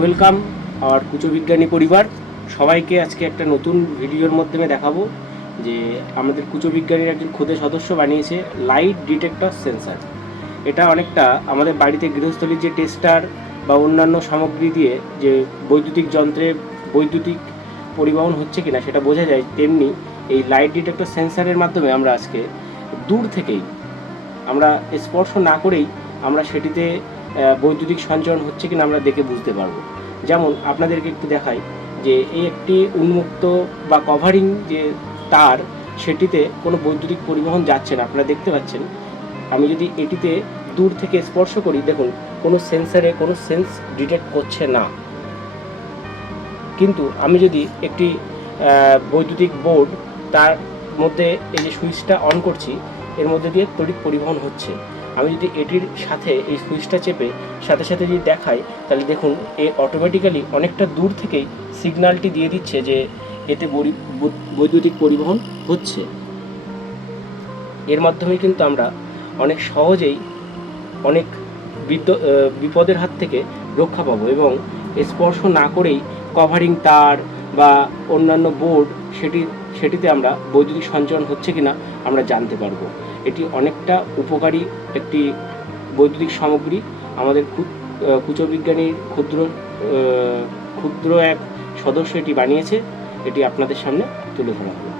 Welcome আর কুচো বিজ্ঞানী পরিবার সবাইকে আজকে একটা নতুন ভিডিওর মাধ্যমে দেখাবো যে আমাদের কুচো বিজ্ঞানীর একজন ক্ষুদে সদস্য বানিয়েছে লাইট ডিটেক্টর সেন্সার। এটা অনেকটা আমাদের বাড়িতে গৃহস্থলীর যে টেস্টার বা অন্যান্য সামগ্রী দিয়ে যে বৈদ্যুতিক যন্ত্রে বৈদ্যুতিক পরিবহন হচ্ছে কিনা সেটা বোঝা যায়, তেমনি এই লাইট ডিটেক্টর সেন্সারের মাধ্যমে আমরা আজকে দূর থেকেই আমরা স্পর্শ না করেই আমরা সেটিতে বৈদ্যুতিক সঞ্চারণ হচ্ছে কিনা আমরা দেখে বুঝতে পারবো। যেমন আপনাদেরকে একটু দেখাই যে এই একটি উন্মুক্ত বা কভারিং যে তার, সেটিতে কোনো বৈদ্যুতিক পরিবহন যাচ্ছে না, আপনারা দেখতে পাচ্ছেন। আমি যদি এটিতে দূর থেকে স্পর্শ করি, দেখুন কোনো সেন্সারে কোনো সেন্স ডিটেক্ট করছে না। কিন্তু আমি যদি একটি বৈদ্যুতিক বোর্ড, তার মধ্যে এই যে সুইচটা অন করছি, এর মধ্যে দিয়ে তড়িৎ পরিবহন হচ্ছে। আমি যদি এটির সাথে এই সুইচটা চেপে সাথে সাথে যদি দেখাই, তাহলে দেখুন এ অটোমেটিক্যালি অনেকটা দূর থেকেই সিগন্যালটি দিয়ে দিচ্ছে যে এতে বৈদ্যুতিক পরিবহন হচ্ছে। এর মাধ্যমে কিন্তু আমরা অনেক সহজেই অনেক বিপদের হাত থেকে রক্ষা পাবো এবং স্পর্শ না করেই কভারিং তার বা অন্যান্য বোর্ড সেটিতে আমরা বৈদ্যুতিক সঞ্চারণ হচ্ছে কিনা আমরা জানতে পারবো। এটি অনেকটা উপকারী একটি বৈদ্যুতিক সামগ্রী। আমাদের কুচো বিজ্ঞানীর ক্ষুদ্র এক সদস্য এটি বানিয়েছে। এটি আপনাদের সামনে তুলে ধরা হলো।